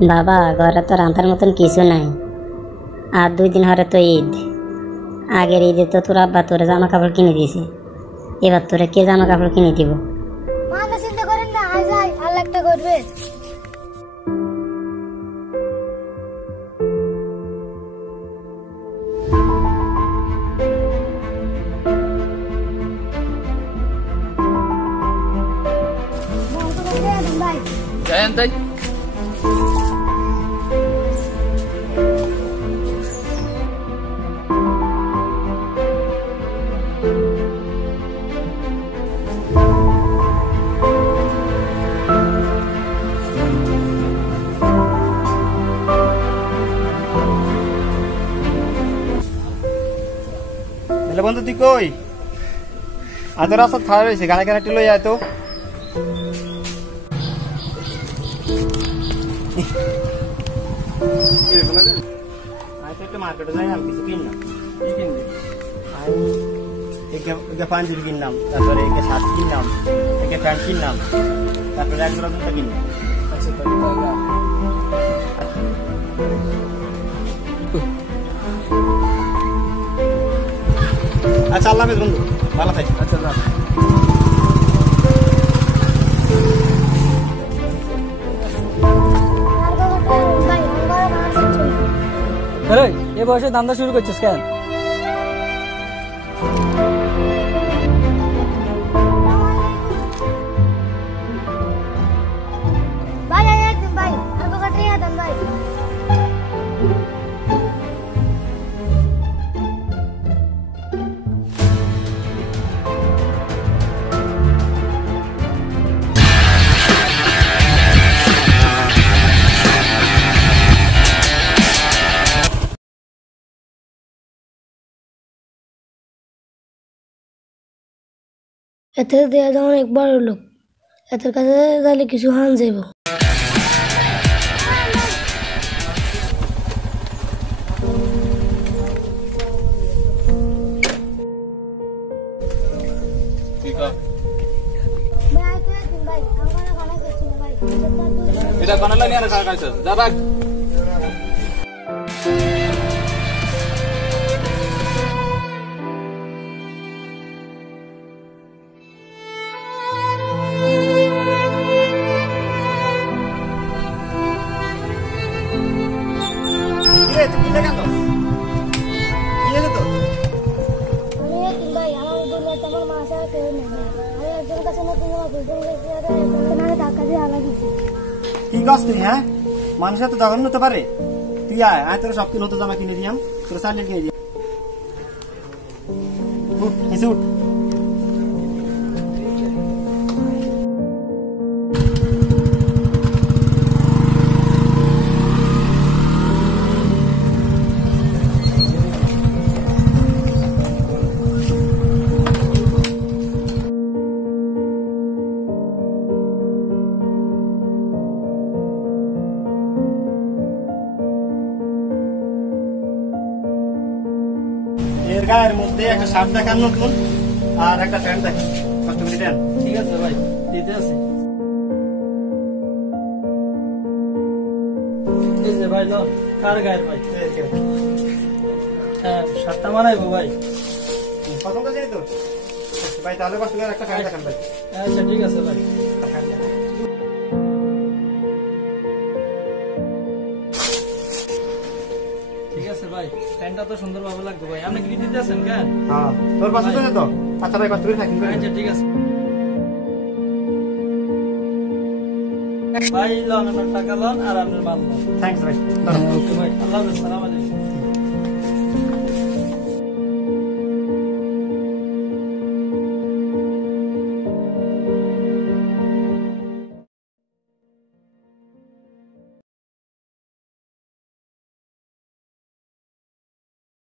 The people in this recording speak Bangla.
বাবা ঘরে তো রান্তার মতন কিছু নাই, আর 2 দিন হরে তো ঈদ। আগের ঈদে তো তোর আব্বা তোরে জামা কাপড় কিনে দিয়েছে, এবার তোরে কে জামা কাপড় কিনে দিব? মাথা চিন্তা করেন না, আজ আল্লাহ একটা করবে। Jangan tay. হ্যালো বন্ধু, তুই কই? এত রাস্তা খারাপ হয়েছে, গানে গানে টিলো যায় তো। একটু মার্কেটে যাই, আমি কিছু কিনলাম। কি কিনবি? আমি পাঞ্জাবি কিনলাম, তারপরে একে শার্ট কিনলাম, একে প্যান্ট কিনলাম, তারপরে এক জোড়া জুতা কিনলাম। আচ্ছা, আল্লাহ হাফেজ বন্ধু, ভালো থাকিস। আচ্ছা যা। এ বয়সে দান্দা শুরু করছিস কেন? ভাই একদম ভাই, আর কাটে দেন ভাই। এতে দেয়া যেমন অনেক বড় লোক, এদের কাছে তাহলে কিছু হান যাইব। এটা বানালে নিয়ে আর কাজ যা ভাগ। কি গাছ তুই? হ্যাঁ, মানুষের তো জঘন্য হতে পারে। তুই আয়, তোর সব কিনে হতো জামা কিনে দিয়াম, তোর স্যান্ডেল কিনে দিয়াম। উঠ, নিচে উঠ। এর গায়ের মধ্যে একটা শার্ট দেখান নতুন, আর একটা প্যান্ট দেখান, কষ্ট করে দেন। ঠিক আছে ভাই, দিতে আছে। এই যে ভাই লোন কার গায়ের ভাই? হ্যাঁ, শার্টটা মানাইবো ভাই। পছন্দ আছে তো ভাই? তাহলে কষ্ট করে একটা প্যান্ট দেখান ভাই। আচ্ছা ঠিক আছে ভাই। ঠিক আছে ভাই, প্যান্টটা তো সুন্দর ভাবে লাগবে ভাই। আপনি কি দিতে আছেন কেন? হ্যাঁ, তোর পছন্দ আছে তো? আচ্ছা ভাই, কষ্ট করে থাকি। আচ্ছা ঠিক আছে ভাই, লোন আপনার টাকা লোন আর আপনার মাল লোন। থ্যাংকস ভাই। ওকে ভাই, আল্লাহ হাফেজ, সালাম আলাইকুম।